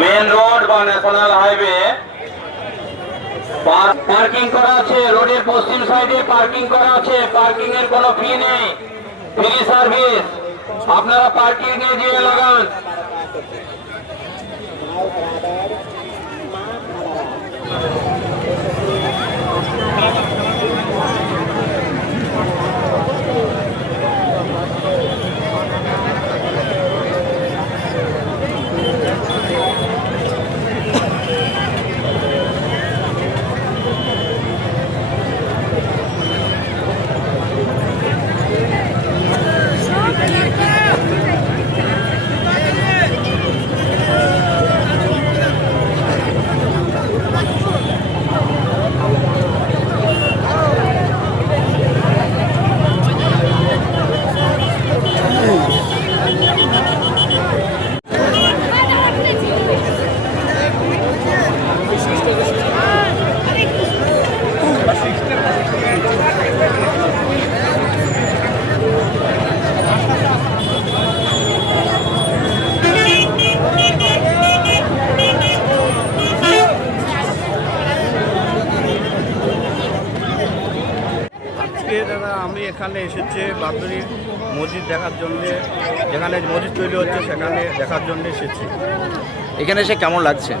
Main road বা national highway parking করা আছে রোডের পশ্চিম সাইডে পার্কিং করা আছে পার্কিং এর কোনো ফি নেই ফ্রি সার্ভিস আপনারা পার্কিং এ গিয়ে লাগান আমি এখানে এসেছি বাদুরির মসজিদ দেখার জন্য। যেখানে মসজিদ তৈরি হচ্ছে সেখানে দেখার জন্য এসেছি। এখানে এসে কেমন লাগছে?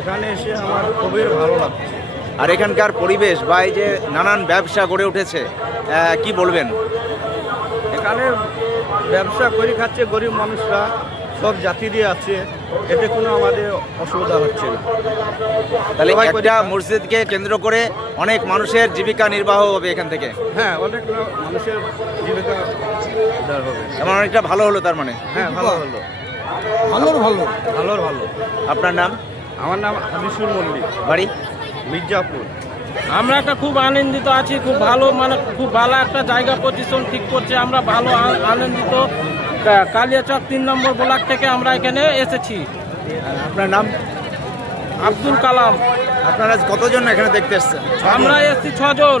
এখানে এসে আমার খুবই ভালো লাগছে। আর এখানকার পরিবেশ বা এই যে নানান ব্যবসা গড়ে উঠেছে কি বলবেন? এখানে ব্যবসা করে খাচ্ছে গরিব মানুষরা। সব জাতিরই আছে এতে কোনো আমাদের অসুবিধা হচ্ছে না। তাহলে একটা মসজিদকে কেন্দ্র করে অনেক মানুষের জীবিকা নির্বাহ হবে এখান থেকে? হ্যাঁ অনেক মানুষের জীবিকা হবে। এমন অনেকটা ভালো হলো তার মানে? হ্যাঁ ভালো হলো। ভালোর ভালো। ভালোর ভালো। আপনার নাম? আমার নাম হাদিসুর মল্লিক। বাড়ি? মির্জাপুর। আমরা একটা খুব আনন্দিত আছি খুব ভালো মানে খুব ভালো একটা জায়গা পজিশন ঠিক করছে আমরা ভালো আনন্দিত। কালিয়াচক তিন নম্বর ব্লক থেকে আমরা এখানে এসেছি। আপনার নাম? আব্দুল কালাম। আপনারা আজ কতজন এখানে দেখতে এসছেন? আমরা এসেছি ছজন।